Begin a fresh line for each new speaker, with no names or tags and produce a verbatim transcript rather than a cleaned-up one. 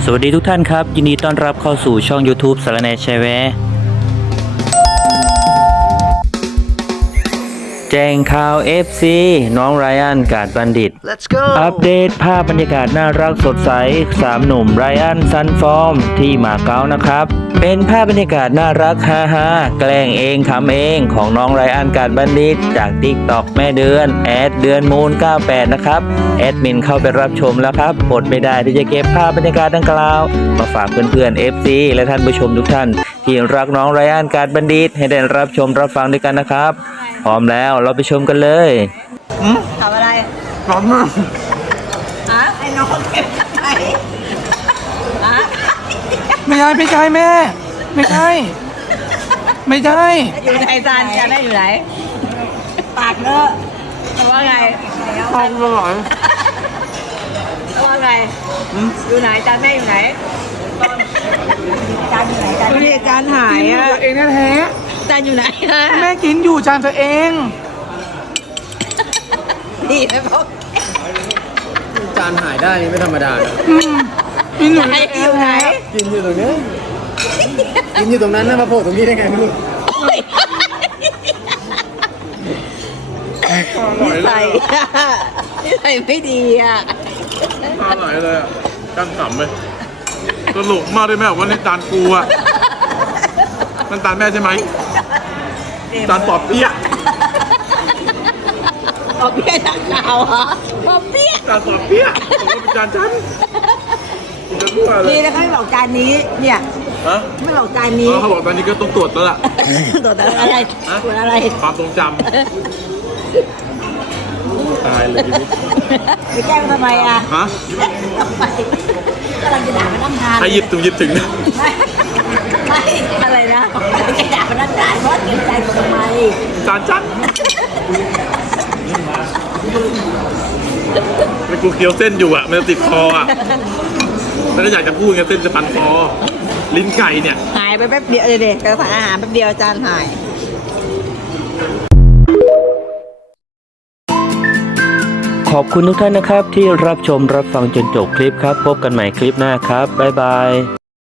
สวัสดีทุกท่านครับยินดีต้อนรับเข้าสู่ช่อง YouTube สารแหน่แชร์แวร์แจ้งข่าว เอฟ ซี น้องไรอันกาดบัณฑิต
Let's go
อัปเดตภาพบรรยากาศน่ารักสดใสสามหนุ่มไรอันซันฟอร์มที่มาเก๊านะครับเป็นภาพบรรยากาศน่ารักฮาฮาแกล้งเองขำเองของน้องไรอันกาดบัณฑิตจาก ติ๊กต็อก แม่เดือนแอดเดือนมูลเก้าแปดนะครับแอดมินเข้าไปรับชมแล้วครับอดไม่ได้ที่จะเก็บภาพบรรยากาศดังกล่าวมาฝากเพื่อนๆ เอฟ ซี และท่านผู้ชมทุกท่านที่รักน้องไรอันกาดบัณฑิตให้ได้รับชมรับฟังด้วยกันนะครับพร้อมแล้วเราไปชมกันเลย
ทำอะไร
ร้อนมาก
ฮะไอ้น้องเก็บจากไหนฮะ
ไม่ใช่ไม่ใช่แม่ ไม่ใช่ ไม่ใช่
อยู่ในจานจานได้อยู่ไหนปากเลอะแต่ว่าไง
ทองอร่อย
แต่ว่าไงอยู่ไหนจานแม่อยู่ไหนจานอยู่ไหนจานนี่จานหาย
กินอยู่
อ่ะ
ตัวเองแท้
จานอยู่ไหนฮะ
ๆแม่กินอยู่จานตัวเอง
ดีไหมพ่อ
จานหายได้นี่ไม่ธรรมดานะ
อืมกินอยู่
ไหน
ตัวเอ
อง ยู่ไหน
กินอยู่ตรงนี้กินอยู่ตรงนั้นนะมาโผล่ตรงนี้ได้ไงไม่รู้
นิสัยนิสัยไม่ดีอ่ะ
อร่อยเลยอ่ะกันขำเลยตลกมากเลยแม่บอกว่าในจานกูอ่ะมันจานแม่ใช่ไหมจานปอบเปี๊ยะ
ปอเปี๊ยะจากเราเหรอปอเปี๊ยะ
จานปอบเปี๊ยะผมว่าเป็นจานฉันจะรั่วเล
นี่
ย
แล้วเขาไม่บอกจานนี้เนี่ย
ฮะ
ไม่บอกจาน
อ๋
นี้
อเขาบอกตอนนี้ก็ต้องตรวจแล้วล่ะ
ตรวจอะไรตรวจอะไร
ความทรงจำตายเลยทีนี้
ไปแกล้งทำไมอ่ะ
ฮะ
ทำไมกำลังจะด่าพนักงาน
ใครหยิบถึงหยิบถึงนะ
ไม่ไม่อะไรนะจะด่าพนักงานเพราะเกรงใจทำไม
จานฉันแล้วกูเคี้ยวเส้นอยู่อ่ะมันจะติดคออ่ะแล้วก็อยากจะพูดไงเส้นจะพันคอลิ้นไก่เนี่ย
หายไปแป๊บเดียวเลยเด็กกระสั่งอาหารแป๊บเดียวจานหาย
ขอบคุณทุกท่านนะครับที่รับชมรับฟังจนจบคลิปครับพบกันใหม่คลิปหน้าครับบ๊ายบาย